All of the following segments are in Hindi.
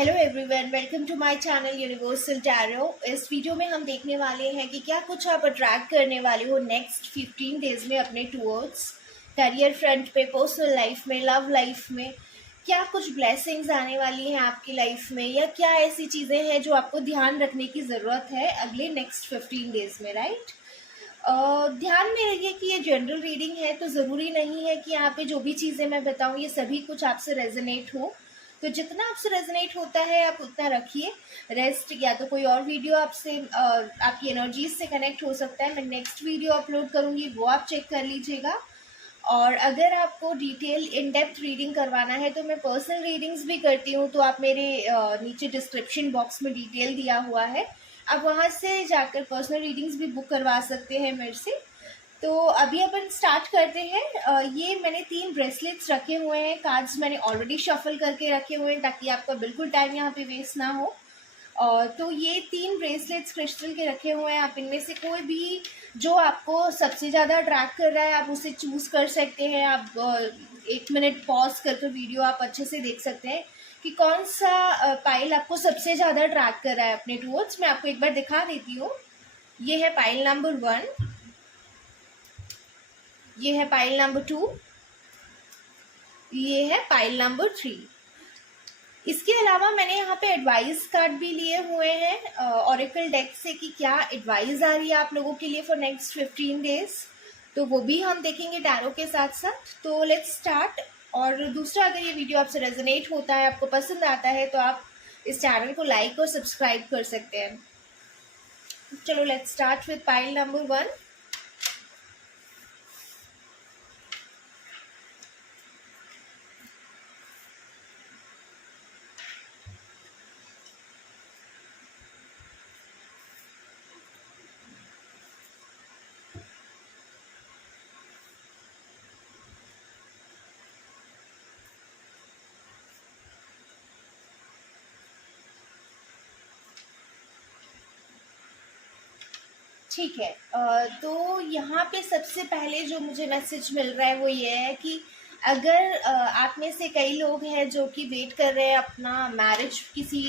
Hello everyone, welcome to my channel universal tarot. इस वीडियो में हम देखने वाले हैं कि क्या कुछ आप अट्रैक्ट करने वाले हो नेक्स्ट 15 डेज में अपने टूवर्ड्स करियर फ्रंट पे, पर्सनल लाइफ में, लव लाइफ में। क्या कुछ ब्लेसिंग्स आने वाली हैं आपकी लाइफ में, या क्या ऐसी चीज़ें हैं जो आपको ध्यान रखने की ज़रूरत है अगले नेक्स्ट 15 डेज में, राइट। ध्यान में रखिए कि ये जनरल रीडिंग है, तो ज़रूरी नहीं है कि यहाँ पे जो भी चीज़ें मैं बताऊँ ये सभी कुछ आपसे रेजोनेट हो। तो जितना आपसे रेजोनेट होता है आप उतना रखिए। रेस्ट या तो कोई और वीडियो आपसे आपकी एनर्जीज से कनेक्ट हो सकता है। मैं नेक्स्ट वीडियो अपलोड करूँगी, वो आप चेक कर लीजिएगा। और अगर आपको डिटेल इन डेप्थ रीडिंग करवाना है तो मैं पर्सनल रीडिंग्स भी करती हूँ, तो आप मेरे नीचे डिस्क्रिप्शन बॉक्स में डिटेल दिया हुआ है, आप वहाँ से जाकर पर्सनल रीडिंग्स भी बुक करवा सकते हैं मेरे से। तो अभी अपन स्टार्ट करते हैं। ये मैंने 3 ब्रेसलेट्स रखे हुए हैं, कार्ड्स मैंने ऑलरेडी शफल करके रखे हुए हैं ताकि आपका बिल्कुल टाइम यहाँ पे वेस्ट ना हो। तो ये 3 ब्रेसलेट्स क्रिस्टल के रखे हुए हैं। आप इनमें से कोई भी जो आपको सबसे ज़्यादा अट्रैक्ट कर रहा है आप उसे चूज़ कर सकते हैं। आप 1 मिनट पॉज करके वीडियो आप अच्छे से देख सकते हैं कि कौन सा पाइल आपको सबसे ज़्यादा अट्रैक्ट कर रहा है अपने टूवर्ड्स। मैं आपको एक बार दिखा देती हूँ। ये है पाइल नंबर 1, ये है पाइल नंबर 2, ये है पाइल नंबर 3। इसके अलावा मैंने यहाँ पे एडवाइस कार्ड भी लिए हुए हैं ऑरेकल डेक से कि क्या एडवाइस आ रही है आप लोगों के लिए फॉर नेक्स्ट 15 डेज, तो वो भी हम देखेंगे टैरो के साथ साथ। तो लेट्स स्टार्ट। और दूसरा, अगर ये वीडियो आपसे रेजोनेट होता है, आपको पसंद आता है, तो आप इस चैनल को लाइक और सब्सक्राइब कर सकते हैं। चलो let's start with pile number 1। ठीक है। तो यहाँ पे सबसे पहले जो मुझे मैसेज मिल रहा है वो ये है कि अगर आप में से कई लोग हैं जो कि वेट कर रहे हैं अपना मैरिज, किसी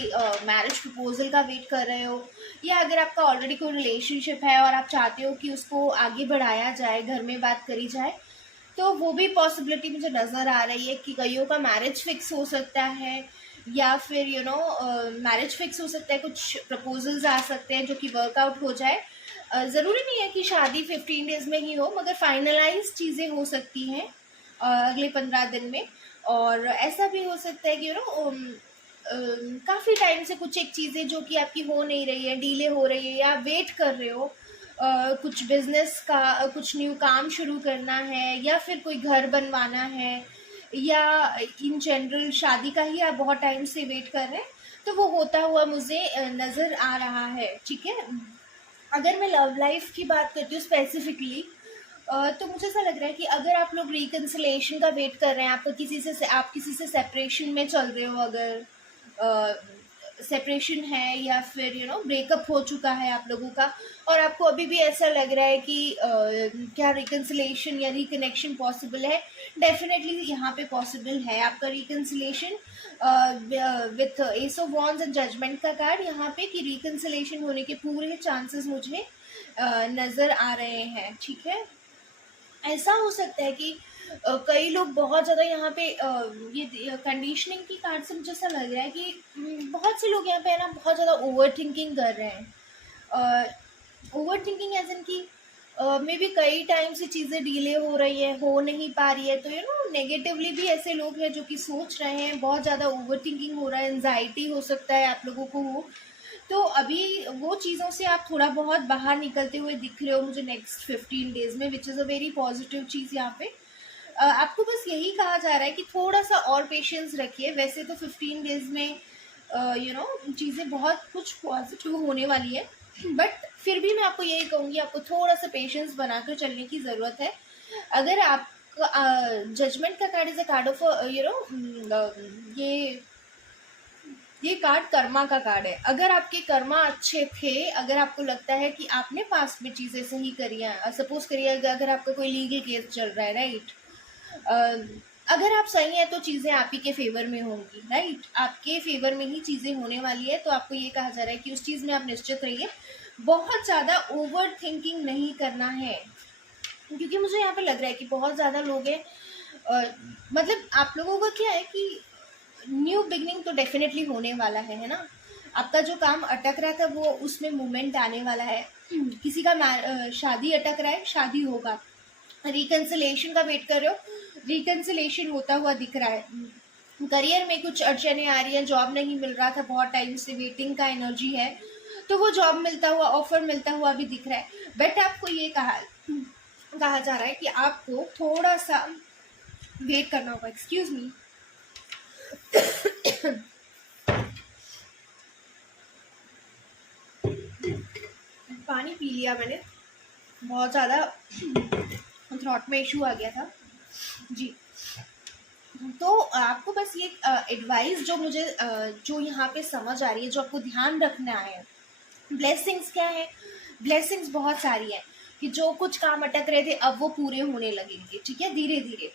मैरिज प्रपोजल का वेट कर रहे हो, या अगर आपका ऑलरेडी कोई रिलेशनशिप है और आप चाहते हो कि उसको आगे बढ़ाया जाए, घर में बात करी जाए, तो वो भी पॉसिबिलिटी मुझे नज़र आ रही है कि कईयों का मैरिज फिक्स हो सकता है, या फिर मैरिज फिक्स हो सकता है, कुछ प्रपोजल्स आ सकते हैं जो कि वर्कआउट हो जाए। ज़रूरी नहीं है कि शादी 15 डेज में ही हो, मगर फाइनलाइज चीज़ें हो सकती हैं अगले 15 दिन में। और ऐसा भी हो सकता है कि काफ़ी टाइम से कुछ एक चीज़ें जो कि आपकी हो नहीं रही है, डीले हो रही है, या वेट कर रहे हो, कुछ बिजनेस का कुछ न्यू काम शुरू करना है, या फिर कोई घर बनवाना है, या इन जनरल शादी का ही आप बहुत टाइम से वेट कर रहे हैं, तो वो होता हुआ मुझे नज़र आ रहा है। ठीक है। अगर मैं लव लाइफ की बात करती हूँ स्पेसिफिकली, तो मुझे ऐसा लग रहा है कि अगर आप लोग रिकन्सिलेशन का वेट कर रहे हैं, आप किसी से सेपरेशन में चल रहे हो, अगर सेपरेशन है या फिर ब्रेकअप हो चुका है आप लोगों का, और आपको अभी भी ऐसा लग रहा है कि क्या रिकन्सिलेशन या रिकनेक्शन पॉसिबल है, डेफिनेटली यहाँ पे पॉसिबल है आपका reconciliation with ace of wands and judgement का कार्ड यहाँ पे, कि रिकन्सिलेशन होने के पूरे चांसेस मुझे नज़र आ रहे हैं। ठीक है। ऐसा हो सकता है कि कई लोग बहुत ज़्यादा यहाँ पे ये कंडीशनिंग की कार्ड से मुझे ऐसा लग रहा है कि बहुत से लोग यहाँ पे है ना बहुत ज़्यादा ओवर थिंकिंग कर रहे हैं। ओवर थिंकिंग एज इन की मे बी कई टाइम से चीज़ें डिले हो रही है, हो नहीं पा रही है, तो नेगेटिवली भी ऐसे लोग हैं जो कि सोच रहे हैं, बहुत ज़्यादा ओवर थिंकिंग हो रहा है, एंजाइटी हो सकता है आप लोगों को हो। तो अभी वो चीज़ों से आप थोड़ा बहुत बाहर निकलते हुए दिख रहे हो मुझे नेक्स्ट 15 डेज में, which is a very positive चीज़। यहाँ पे आपको बस यही कहा जा रहा है कि थोड़ा सा और पेशेंस रखिए। वैसे तो 15 डेज में चीज़ें बहुत कुछ पॉजिटिव होने वाली है, बट फिर भी मैं आपको यही कहूँगी, आपको थोड़ा सा पेशेंस बनाकर चलने की ज़रूरत है। अगर आप जजमेंट का card is a card of ये कार्ड कर्मा का कार्ड है। अगर आपके कर्मा अच्छे थे, अगर आपको लगता है कि आपने पास्ट में चीज़ें सही करी हैं, सपोज करिए अगर आपका कोई लीगल केस चल रहा है, राइट, अगर आप सही हैं तो चीज़ें आप ही के फेवर में होंगी, राइट, आपके फेवर में ही चीज़ें होने वाली है। तो आपको ये कहा जा रहा है कि उस चीज़ में आप निश्चित रहिए, बहुत ज़्यादा ओवर थिंकिंग नहीं करना है, क्योंकि मुझे यहाँ पे लग रहा है कि बहुत ज़्यादा लोग हैं, मतलब आप लोगों का क्या है कि न्यू बिगनिंग तो डेफिनेटली होने वाला है ना। आपका जो काम अटक रहा था वो उसमें मूवमेंट आने वाला है। किसी का शादी अटक रहा है, शादी होगा। रिकन्सिलेशन का वेट कर रहे हो, रिकन्सिलेशन होता हुआ दिख रहा है। करियर में कुछ अड़चने आ रही हैं, जॉब नहीं मिल रहा था, बहुत टाइम से वेटिंग का एनर्जी है, तो वो जॉब मिलता हुआ, ऑफर मिलता हुआ भी दिख रहा है। बट आपको ये कहा जा रहा है कि आपको थोड़ा सा वेट करना होगा। Excuse me. पानी पी लिया मैंने, बहुत ज़्यादा थ्रॉट में इशू आ गया था जी। तो आपको बस ये एडवाइस जो मुझे जो यहाँ पे समझ आ रही है, जो आपको ध्यान रखना है, ब्लेसिंग्स क्या है, ब्लेसिंग्स बहुत सारी है कि जो कुछ काम अटक रहे थे अब वो पूरे होने लगेंगे, ठीक है, धीरे धीरे।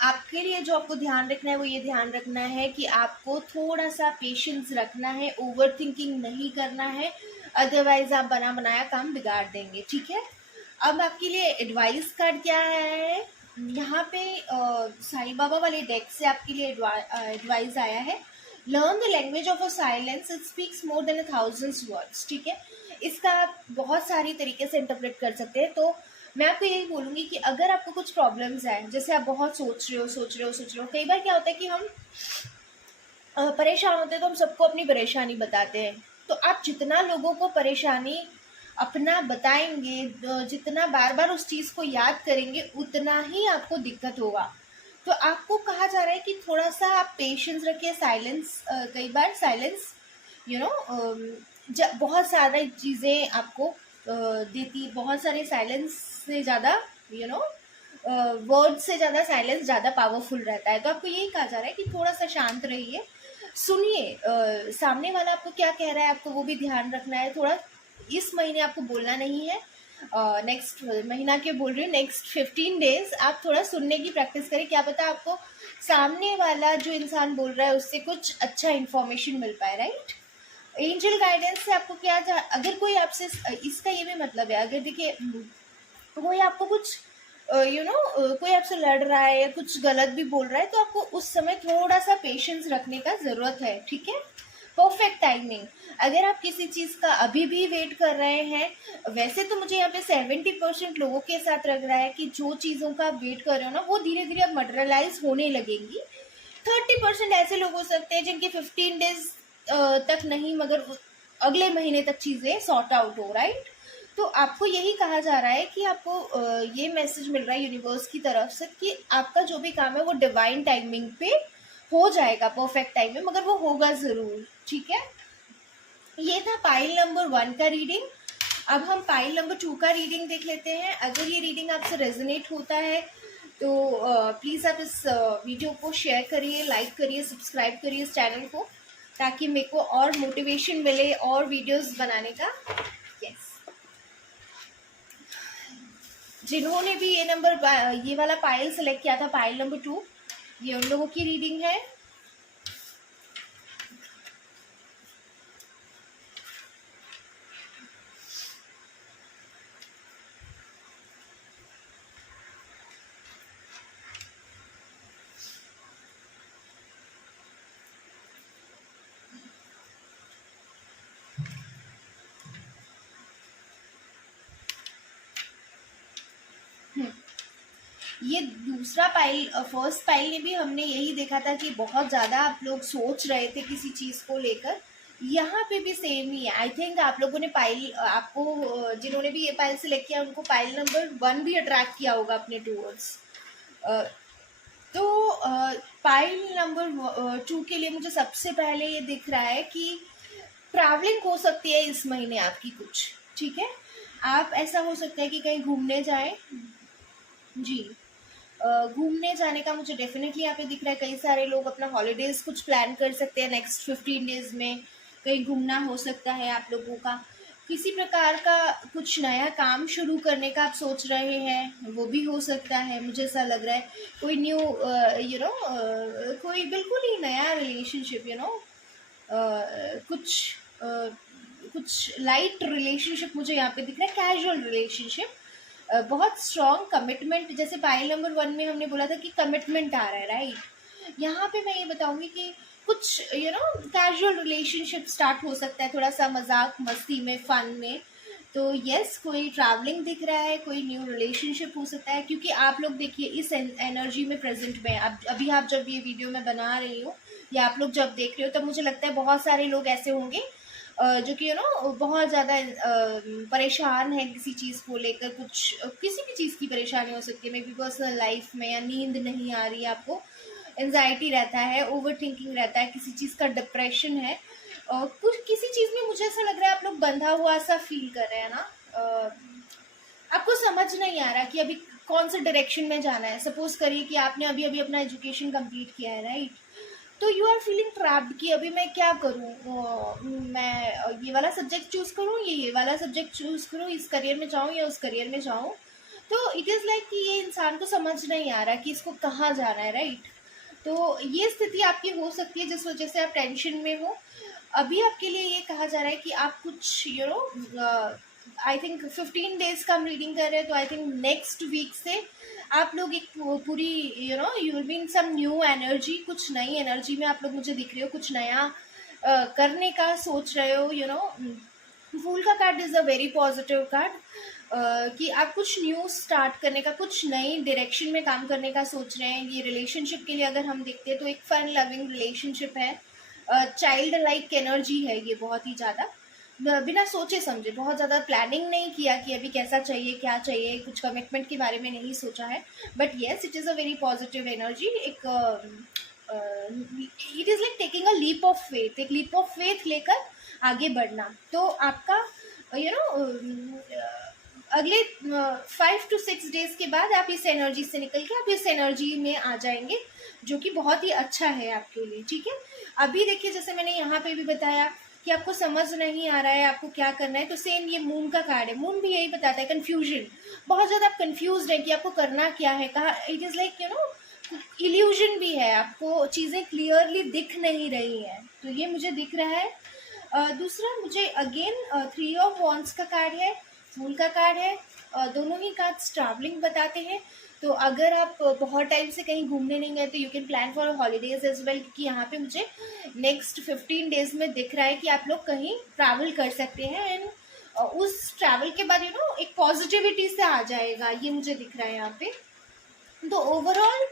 आपके लिए जो आपको ध्यान रखना है वो ये ध्यान रखना है कि आपको थोड़ा सा पेशेंस रखना है, ओवर थिंकिंग नहीं करना है, अदरवाइज आप बना बनाया काम बिगाड़ देंगे, ठीक है। अब आपके लिए एडवाइस कार्ड क्या है, यहाँ पे साईं बाबा वाले डेक से आपके लिए एडवाइस आया है। Learn the language of a silence, it speaks more than 1000 words, ठीक है। इसका आप बहुत सारी तरीके से इंटरप्रेट कर सकते हैं। तो मैं आपको यही बोलूँगी कि अगर आपको कुछ प्रॉब्लम्स हैं, जैसे आप बहुत सोच रहे हो, कई बार क्या होता है कि हम परेशान होते हैं तो हम सबको अपनी परेशानी बताते हैं। तो आप जितना लोगों को परेशानी अपना बताएंगे, जितना बार बार उस चीज़ को याद करेंगे, उतना ही आपको दिक्कत होगा। तो आपको कहा जा रहा है कि थोड़ा सा आप पेशेंस रखिए। साइलेंस, कई बार साइलेंस यू नो बहुत सारी चीज़ें आपको देती, बहुत सारे साइलेंस से ज़्यादा वर्ड से ज़्यादा साइलेंस ज़्यादा पावरफुल रहता है। तो आपको यही कहा जा रहा है कि थोड़ा सा शांत रहिए, सुनिए सामने वाला आपको क्या कह रहा है, आपको वो भी ध्यान रखना है। थोड़ा इस महीने आपको बोलना नहीं है, नेक्स्ट महीना के बोल रही हूँ, नेक्स्ट 15 डेज आप थोड़ा सुनने की प्रैक्टिस करें। क्या पता आपको सामने वाला जो इंसान बोल रहा है उससे कुछ अच्छा इन्फॉर्मेशन मिल पाए, राइट। एंजल गाइडेंस से आपको क्या अगर कोई आपसे, इसका ये भी मतलब है, अगर देखिए कोई आपको कुछ कोई आपसे लड़ रहा है या कुछ गलत भी बोल रहा है, तो आपको उस समय थोड़ा सा पेशेंस रखने का ज़रूरत है, ठीक है। परफेक्ट टाइमिंग, अगर आप किसी चीज़ का अभी भी वेट कर रहे हैं, वैसे तो मुझे यहाँ पे 70% लोगों के साथ लग रहा है कि जो चीज़ों का आप वेट कर रहे हो ना वो धीरे धीरे अब मटेरियलाइज होने लगेंगी। 30% ऐसे लोग हो सकते हैं जिनके 15 डेज तक नहीं, मगर अगले महीने तक चीज़ें सॉर्ट आउट हो, राइट। तो आपको यही कहा जा रहा है कि आपको ये मैसेज मिल रहा है यूनिवर्स की तरफ से कि आपका जो भी काम है वो डिवाइन टाइमिंग पे हो जाएगा, परफेक्ट टाइम में, मगर वो होगा ज़रूर, ठीक है। ये था पाइल नंबर 1 का रीडिंग। अब हम पाइल नंबर 2 का रीडिंग देख लेते हैं। अगर ये रीडिंग आपसे रेजोनेट होता है तो प्लीज़ आप इस वीडियो को शेयर करिए, लाइक करिए, सब्सक्राइब करिए इस चैनल को, ताकि मेरे को और मोटिवेशन मिले और वीडियोस बनाने का। यस, जिन्होंने भी ये वाला पाइल सेलेक्ट किया था, पाइल नंबर 2, ये उन लोगों की रीडिंग है। ये दूसरा पाइल, फर्स्ट पाइल ने भी हमने यही देखा था कि बहुत ज़्यादा आप लोग सोच रहे थे किसी चीज़ को लेकर। यहाँ पे भी सेम ही है। आई थिंक आप लोगों ने पाइल, आपको जिन्होंने भी ये पाइल सेलेक्ट किया उनको पाइल नंबर 1 भी अट्रैक्ट किया होगा अपने टूवर्ड्स। तो पाइल नंबर 2 के लिए मुझे सबसे पहले ये दिख रहा है कि ट्रैवलिंग हो सकती है इस महीने आपकी कुछ, ठीक है। आप, ऐसा हो सकता है कि कहीं घूमने जाएं जी। घूमने जाने का मुझे डेफिनेटली यहाँ पे दिख रहा है। कई सारे लोग अपना हॉलीडेज कुछ प्लान कर सकते हैं नेक्स्ट 15 डेज में, कहीं घूमना हो सकता है आप लोगों का। किसी प्रकार का कुछ नया काम शुरू करने का आप सोच रहे हैं, वो भी हो सकता है, मुझे ऐसा लग रहा है। कोई न्यू कोई बिल्कुल ही नया रिलेशनशिप, कुछ कुछ लाइट रिलेशनशिप मुझे यहाँ पे दिख रहा है, कैजुअल रिलेशनशिप। बहुत स्ट्रॉन्ग कमिटमेंट, जैसे पाइल नंबर 1 में हमने बोला था कि कमिटमेंट आ रहा है, राइट। यहाँ पे मैं ये बताऊंगी कि कुछ कैजुअल रिलेशनशिप स्टार्ट हो सकता है, थोड़ा सा मजाक मस्ती में, फन में। तो यस, कोई ट्रैवलिंग दिख रहा है, कोई न्यू रिलेशनशिप हो सकता है, क्योंकि आप लोग देखिए इस एनर्जी में प्रेजेंट में। अब अभी आप जब ये वीडियो मैं बना रही हूँ या आप लोग जब देख रहे हो, तब मुझे लगता है बहुत सारे लोग ऐसे होंगे जो कि बहुत ज़्यादा परेशान है किसी चीज़ को लेकर। कुछ किसी भी चीज़ की परेशानी हो सकती है, मे बी पर्सनल लाइफ में, या नींद नहीं आ रही है आपको, एंजाइटी रहता है, ओवर थिंकिंग रहता है, किसी चीज़ का डिप्रेशन है, कुछ किसी चीज़ में मुझे ऐसा लग रहा है आप लोग बंधा हुआ सा फील कर रहे हैं ना। आपको समझ नहीं आ रहा कि अभी कौन से डायरेक्शन में जाना है। सपोज करिए कि आपने अभी अभी अपना एजुकेशन कंप्लीट किया है, राइट। तो यू आर फीलिंग ट्रैप्ड कि अभी मैं क्या करूँ, मैं ये वाला सब्जेक्ट चूज़ करूँ, ये वाला सब्जेक्ट चूज़ करूँ, इस करियर में जाऊँ या उस करियर में जाऊँ। तो इट इज़ लाइक कि ये इंसान को समझ नहीं आ रहा कि इसको कहाँ जाना है, राइट। तो ये स्थिति आपकी हो सकती है जिस वजह से आप टेंशन में हो। अभी आपके लिए ये कहा जा रहा है कि आप कुछ आई थिंक 15 डेज का हम रीडिंग कर रहे हैं, तो आई थिंक नेक्स्ट वीक से आप लोग एक पूरी you will be in some new energy, कुछ नई एनर्जी में आप लोग मुझे दिख रहे हो, कुछ नया करने का सोच रहे हो। फूल का card is a very positive card, कि आप कुछ न्यू स्टार्ट करने का, कुछ नई डायरेक्शन में काम करने का सोच रहे हैं। ये रिलेशनशिप के लिए अगर हम देखते हैं तो एक फन लविंग रिलेशनशिप है, चाइल्ड लाइक एनर्जी है ये, बहुत ही ज़्यादा बिना सोचे समझे, बहुत ज़्यादा प्लानिंग नहीं किया कि अभी कैसा चाहिए क्या चाहिए, कुछ कमिटमेंट के बारे में नहीं सोचा है। But yes, it is a very positive energy. एक it is like taking a leap of faith, एक लीप ऑफ फेथ लेकर आगे बढ़ना। तो आपका अगले 5 to 6 डेज के बाद आप इस एनर्जी से निकल के आप इस एनर्जी में आ जाएंगे, जो कि बहुत ही अच्छा है आपके लिए, ठीक है। अभी देखिए, जैसे मैंने यहाँ पे भी बताया कि आपको समझ नहीं आ रहा है आपको क्या करना है, तो सेम ये मून का कार्ड है। मून भी यही बताता है, कंफ्यूजन, बहुत ज़्यादा आप कंफ्यूज है कि आपको करना क्या है, कहाँ। इट इज़ लाइक इल्यूजन भी है, आपको चीज़ें क्लियरली दिख नहीं रही हैं, तो ये मुझे दिख रहा है। दूसरा मुझे अगेन 3 ऑफ वॉन्ड्स का कार्ड है, फूल का कार्ड है। दोनों ही कार्ड्स ट्रैवलिंग बताते हैं। तो अगर आप बहुत टाइम से कहीं घूमने नहीं गए तो you can plan for holidays as well, क्योंकि यहाँ पे मुझे नेक्स्ट 15 डेज में दिख रहा है कि आप लोग कहीं ट्रैवल कर सकते हैं। एंड उस ट्रैवल के बाद एक पॉजिटिविटी से आ जाएगा, ये मुझे दिख रहा है यहाँ पे। तो ओवरऑल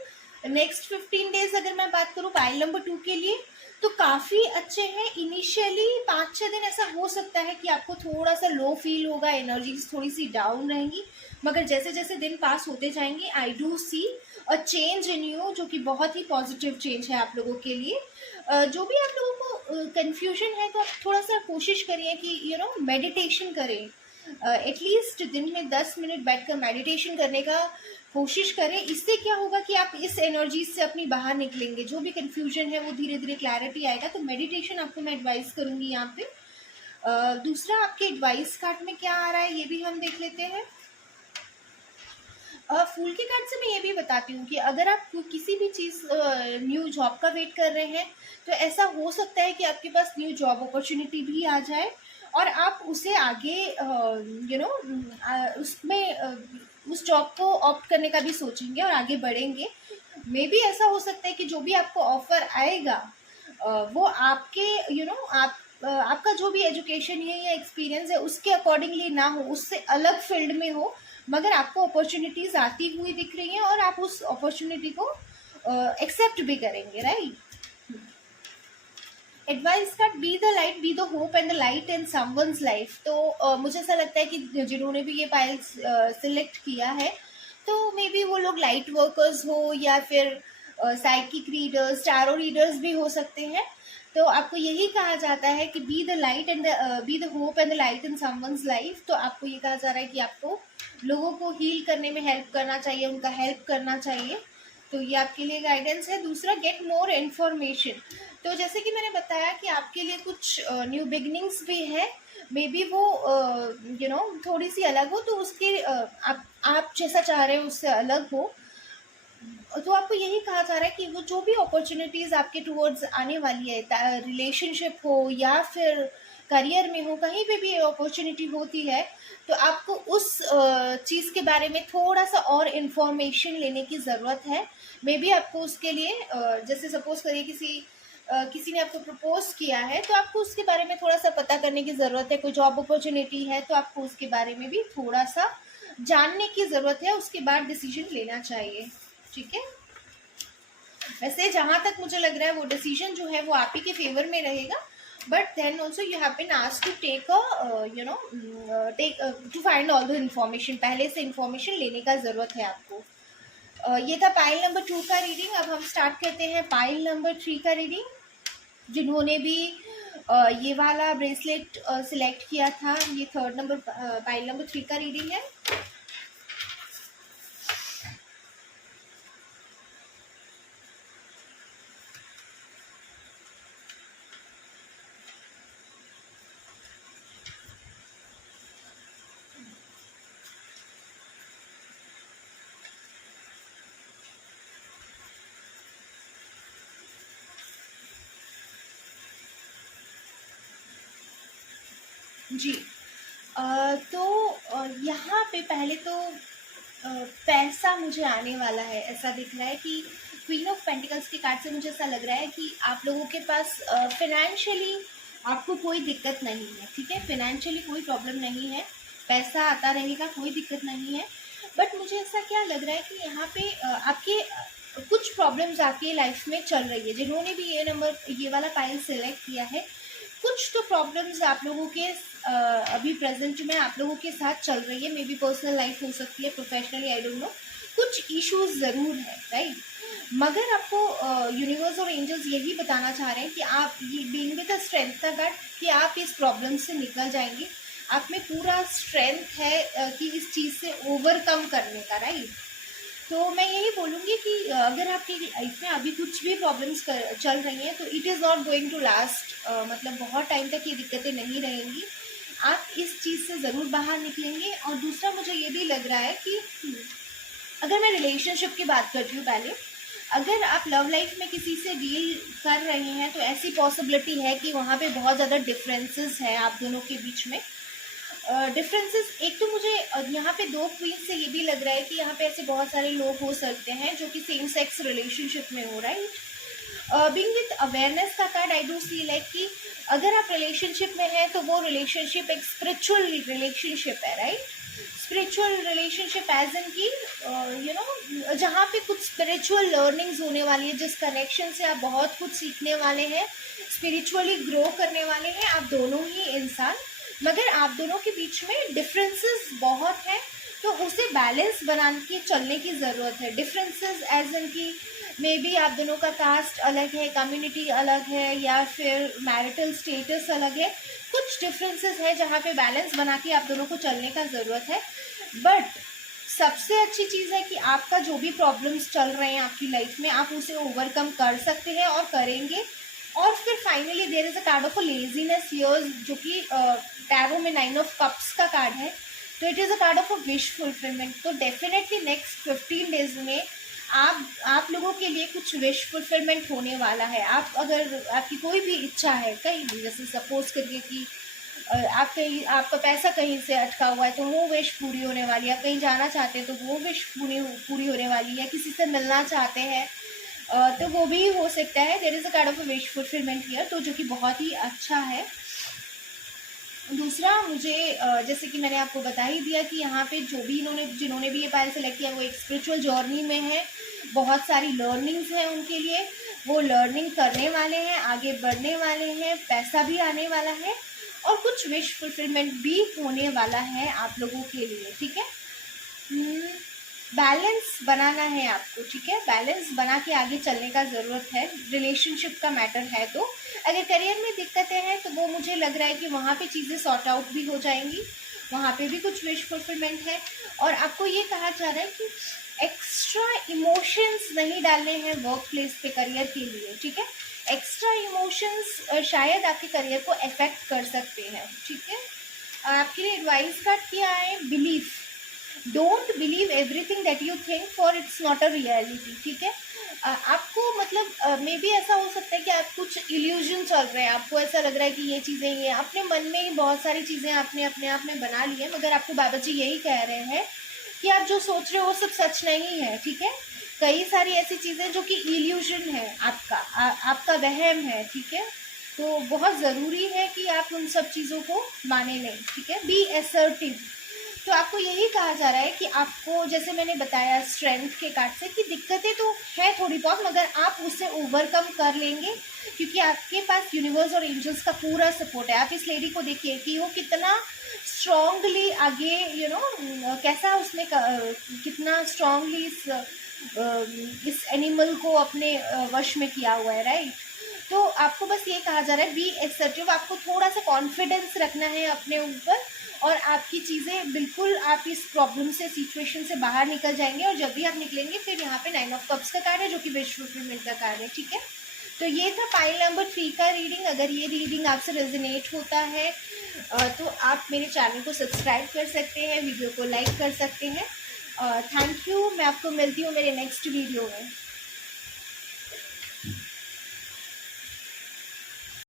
नेक्स्ट 15 डेज अगर मैं बात करूँ पाइल नंबर 2 के लिए, तो काफ़ी अच्छे हैं। इनिशियली 5-6 दिन ऐसा हो सकता है कि आपको थोड़ा सा लो फील होगा, एनर्जीज थोड़ी सी डाउन रहेंगी, मगर जैसे जैसे दिन पास होते जाएंगे I do see a change in you, जो कि बहुत ही पॉजिटिव चेंज है आप लोगों के लिए। जो भी आप लोगों को कन्फ्यूजन है, तो आप थोड़ा सा कोशिश करिए कि मेडिटेशन करें। एटलीस्ट दिन में 10 मिनट बैठकर मेडिटेशन करने का कोशिश करें। इससे क्या होगा कि आप इस एनर्जी से अपनी बाहर निकलेंगे, जो भी कंफ्यूजन है वो धीरे धीरे क्लैरिटी आएगा। तो मेडिटेशन आपको मैं एडवाइस करूंगी यहाँ पे। दूसरा आपके एडवाइस कार्ड में क्या आ रहा है ये भी हम देख लेते हैं। फूल के कार्ड से मैं ये भी बताती हूँ कि अगर आप किसी भी चीज़ न्यू जॉब का वेट कर रहे हैं, तो ऐसा हो सकता है कि आपके पास न्यू जॉब अपॉर्चुनिटी भी आ जाए और आप उसे आगे उसमें उस जॉब को ऑप्ट करने का भी सोचेंगे और आगे बढ़ेंगे। मे बी ऐसा हो सकता है कि जो भी आपको ऑफर आएगा वो आपके आपका जो भी एजुकेशन है या एक्सपीरियंस है उसके अकॉर्डिंगली ना हो, उससे अलग फील्ड में हो, मगर आपको अपॉर्चुनिटीज आती हुई दिख रही हैं और आप उस अपॉर्चुनिटी को एक्सेप्ट भी करेंगे, right. Advice card, be the light, be the hope and the light in someone's life. तो मुझे ऐसा लगता है कि जिन्होंने भी ये पाइल सिलेक्ट किया है, तो मे बी वो लोग लाइट वर्कर्स हो या फिर साइकिक रीडर्स, टैरो रीडर्स भी हो सकते हैं। तो आपको यही कहा जाता है कि be the light and be the hope and the light in someone's life. तो आपको ये कहा जा रहा है कि आपको लोगों को हील करने में हेल्प करना चाहिए, उनका हेल्प करना चाहिए। तो ये आपके लिए गाइडेंस है। दूसरा, गेट मोर इन्फॉर्मेशन। तो जैसे कि मैंने बताया कि आपके लिए कुछ न्यू बिगनिंग्स भी है, मे बी वो थोड़ी सी अलग हो, तो उसके आप जैसा चाह रहे हो उससे अलग हो। तो आपको यही कहा जा रहा है कि वो जो भी अपॉर्चुनिटीज़ आपके टूवर्ड्स आने वाली है, रिलेशनशिप हो या फिर करियर में हो, कहीं पे भी अपॉर्चुनिटी होती है, तो आपको उस चीज़ के बारे में थोड़ा सा और इन्फॉर्मेशन लेने की ज़रूरत है। मे बी आपको उसके लिए जैसे सपोज करिए किसी ने आपको प्रपोज किया है, तो आपको उसके बारे में थोड़ा सा पता करने की ज़रूरत है। कोई जॉब अपॉर्चुनिटी है तो आपको उसके बारे में भी थोड़ा सा जानने की ज़रूरत है, उसके बाद डिसीजन लेना चाहिए। ठीक है। वैसे जहाँ तक मुझे लग रहा है वो डिसीजन जो है वो आप ही के फेवर में रहेगा, but then also you have been asked to take take to find all the information. पहले से इन्फॉर्मेशन लेने का ज़रूरत है आपको। ये था पाइल नंबर 2 का रीडिंग। अब हम स्टार्ट करते हैं पाइल नंबर 3 का रीडिंग। जिन्होंने भी ये वाला ब्रेसलेट सिलेक्ट किया था, ये थर्ड नंबर पाइल नंबर 3 का रीडिंग है। जी। तो यहाँ पे पहले तो पैसा मुझे आने वाला है, ऐसा दिख रहा है कि क्वीन ऑफ पेंटिकल्स के कार्ड से मुझे ऐसा लग रहा है कि आप लोगों के पास फिनेंशियली आपको कोई दिक्कत नहीं है। ठीक है, फिनेंशियली कोई प्रॉब्लम नहीं है, पैसा आता रहेगा, कोई दिक्कत नहीं है। बट मुझे ऐसा क्या लग रहा है कि यहाँ पे आपके कुछ प्रॉब्लम्स आपकी लाइफ में चल रही है। जिन्होंने भी ये वाला पाइल सेलेक्ट किया है, कुछ तो प्रॉब्लम्स आप लोगों के अभी प्रेजेंट में आप लोगों के साथ चल रही है। मे बी पर्सनल लाइफ हो सकती है, प्रोफेशनली, आई डोंट नो, कुछ इश्यूज ज़रूर है, राइट। मगर आपको यूनिवर्स और एंजल्स यही बताना चाह रहे हैं कि आप ये बीइंग विद द स्ट्रेंथ का कार्ड, कि आप इस प्रॉब्लम से निकल जाएंगे। आप में पूरा स्ट्रेंथ है कि इस चीज़ से ओवरकम करने का, राइट। तो मैं यही बोलूँगी कि अगर आपकी लाइफ में अभी कुछ भी प्रॉब्लम्स चल रही हैं, तो it is not going to last, मतलब बहुत टाइम तक ये दिक्कतें नहीं रहेंगी। आप इस चीज़ से ज़रूर बाहर निकलेंगे। और दूसरा मुझे ये भी लग रहा है कि अगर मैं रिलेशनशिप की बात करती हूँ पहले, अगर आप लव लाइफ में किसी से डील कर रहे हैं, तो ऐसी पॉसिबिलिटी है कि वहाँ पे बहुत ज़्यादा डिफरेंसेस है आप दोनों के बीच में। डिफरेंसेस, एक तो मुझे यहाँ पे दो क्वीन से ये भी लग रहा है कि यहाँ पे ऐसे बहुत सारे लोग हो सकते हैं जो कि सेम सेक्स रिलेशनशिप में हो, राइट। बीइंग विद अवेयरनेस का card, I do see like कि अगर आप रिलेशनशिप में हैं तो वो रिलेशनशिप एक स्पिरिचुअल रिलेशनशिप है, right. Spiritual relationship as in की जहाँ पे कुछ स्पिरिचुअल लर्निंग्स होने वाली है, जिस कनेक्शन से आप बहुत कुछ सीखने वाले हैं, स्पिरिचुअली ग्रो करने वाले हैं आप दोनों ही इंसान। मगर आप दोनों के बीच में डिफरेंसेस बहुत हैं, तो उसे बैलेंस बना के चलने की ज़रूरत है। डिफरेंसेस एज इन की मे बी आप दोनों का कास्ट अलग है, कम्युनिटी अलग है, या फिर मैरिटल स्टेटस अलग है। कुछ डिफरेंसेस है जहाँ पे बैलेंस बना के आप दोनों को चलने का ज़रूरत है। बट सबसे अच्छी चीज़ है कि आपका जो भी प्रॉब्लम्स चल रहे हैं आपकी लाइफ में, आप उसे ओवरकम कर सकते हैं और करेंगे। और फिर finally there is a card of a laziness here, जो कि टैरो में 9 ऑफ कप्स का कार्ड है। तो it is a card of a wish fulfilment. तो डेफिनेटली नेक्स्ट 15 डेज में आप लोगों के लिए कुछ विश फुलफिलमेंट होने वाला है। आप अगर आपकी कोई भी इच्छा है कहीं भी, जैसे सपोज करिए कि आप कहीं, आपका पैसा कहीं से अटका हुआ है, तो वो विश पूरी होने वाली है। आप कहीं जाना चाहते हैं तो वो विश पूरी होने वाली है। किसी से मिलना चाहते हैं तो वो भी हो सकता है। There is a card of a wish fulfilment here, तो जो कि बहुत ही अच्छा है। दूसरा मुझे जैसे कि मैंने आपको बता ही दिया कि यहाँ पे जिन्होंने भी ये पायल सेलेक्ट किया वो एक स्पिरिचुअल जर्नी में है, बहुत सारी लर्निंग्स हैं उनके लिए, वो लर्निंग करने वाले हैं, आगे बढ़ने वाले हैं, पैसा भी आने वाला है और कुछ विश फुलफिलमेंट भी होने वाला है आप लोगों के लिए। ठीक है, बैलेंस बनाना है आपको। ठीक है, बैलेंस बना के आगे चलने का ज़रूरत है। रिलेशनशिप का मैटर है, तो अगर करियर में दिक्कतें हैं तो वो मुझे लग रहा है कि वहाँ पे चीज़ें सॉर्ट आउट भी हो जाएंगी, वहाँ पे भी कुछ विश फुलफिलमेंट है। और आपको ये कहा जा रहा है कि एक्स्ट्रा इमोशंस नहीं डालने हैं वर्क प्लेस पे करियर के लिए। ठीक है, एक्स्ट्रा इमोशंस शायद आपके करियर को अफेक्ट कर सकते हैं, ठीक है। आपके लिए एडवाइस कार्ड क्या है, belief. Don't believe everything that you think for its not a reality, ठीक है। आपको मतलब मे बी ऐसा हो सकता है कि आप कुछ इल्यूजन चल रहे हैं, आपको ऐसा लग रहा है कि ये चीज़ें, ये अपने मन में ही बहुत सारी चीज़ें आपने अपने आप में बना ली है, मगर आपको बाबा जी यही कह रहे हैं कि आप जो सोच रहे हो वो सब सच नहीं है, ठीक है। कई सारी ऐसी चीज़ें जो कि इल्यूजन है, आपका वहम है, ठीक है। तो बहुत ज़रूरी है कि आप उन सब चीज़ों को माने नहीं, ठीक है। Be assertive. तो आपको यही कहा जा रहा है कि आपको, जैसे मैंने बताया स्ट्रेंथ के कार्ड से, कि दिक्कतें तो है थोड़ी बहुत, मगर आप उससे ओवरकम कर लेंगे, क्योंकि आपके पास यूनिवर्स और एंजल्स का पूरा सपोर्ट है। आप इस लेडी को देखिए कि वो कितना स्ट्रांगली आगे, कैसा उसने कितना स्ट्रांगली इस एनिमल को अपने वश में किया हुआ है, राइट। तो आपको बस ये कहा जा रहा है, बी एक्सेप्टिव। आपको थोड़ा सा कॉन्फिडेंस रखना है अपने ऊपर, और आपकी चीज़ें बिल्कुल, आप इस प्रॉब्लम से, सिचुएशन से बाहर निकल जाएंगे। और जब भी आप निकलेंगे, फिर यहाँ पे 9 ऑफ कप्स का कार्ड है, जो कि विश फुलफिलमेंट का कार्ड है, ठीक है। तो ये था पाइल नंबर 3 का रीडिंग। अगर ये रीडिंग आपसे रेजोनेट होता है तो आप मेरे चैनल को सब्सक्राइब कर सकते हैं, वीडियो को लाइक कर सकते हैं। Thank you. मैं आपको मिलती हूँ मेरे नेक्स्ट वीडियो में।